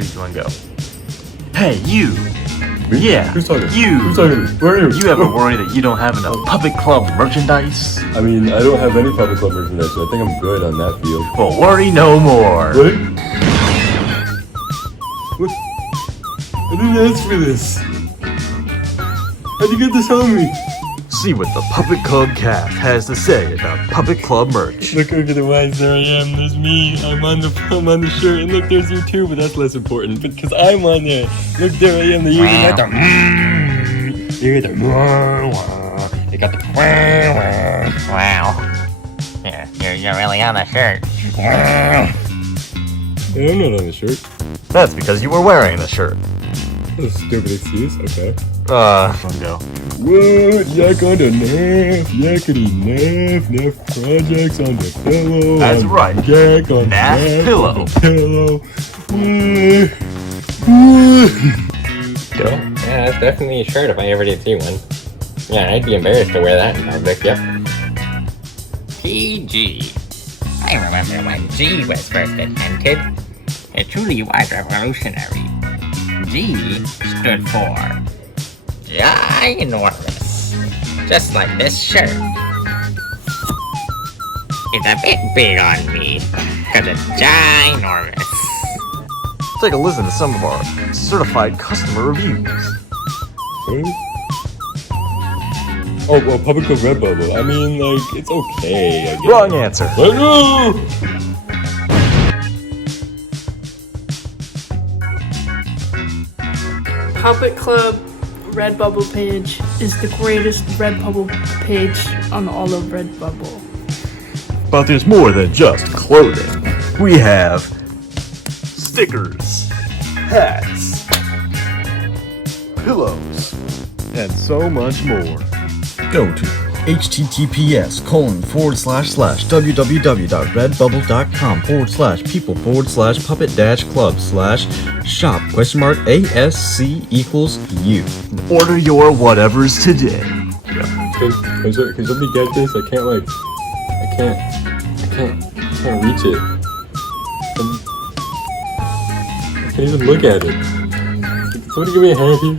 3, 2, 1, go. Hey, you! Me? Yeah, Who's talking? you! Who's talking to me? Where are you? You ever worry that you don't have enough Puppet Club merchandise? I mean, I don't have any Puppet Club merchandise, so I think I'm good on that field. Well, worry no more. What? What? I didn't ask for this. How'd you get this on me? See what the Puppet Club cast has to say about Puppet Club merch. Look over the wise, there I am, there's me, I'm on the shirt, and look, there's you too, but that's less important, because I'm on there. Look, there I am, you got the you got the you got the Wow. You're really on a shirt. Yeah, I'm not on the shirt. That's because you were wearing a shirt. That's a stupid excuse, okay. Go. What? Yak on the naff, yakety naff projects on the pillow. That's on right. Jack on Naff the pillow. pillow. Go. Yeah, that's definitely a shirt if I ever did see one. Yeah, I'd be embarrassed to wear that in public, yep. PG. I remember when G was first invented. It truly was revolutionary. G stood for ginormous. Just like this shirt. It's a bit big on me, cause it's ginormous. Take a listen to some of our certified customer reviews. Oh, well, Public Club RedBubble. I mean, like, it's okay, I guess. Wrong answer. No! Puppet Club RedBubble page is the greatest RedBubble page on all of RedBubble. But there's more than just clothing. We have stickers, hats, pillows, and so much more. Go to https://www.redbubble.com/people/puppet-club/shop?ASC=you. Order your whatevers today. Can somebody get this? I can't reach it. I can't even look at it. Can somebody give me a hand here?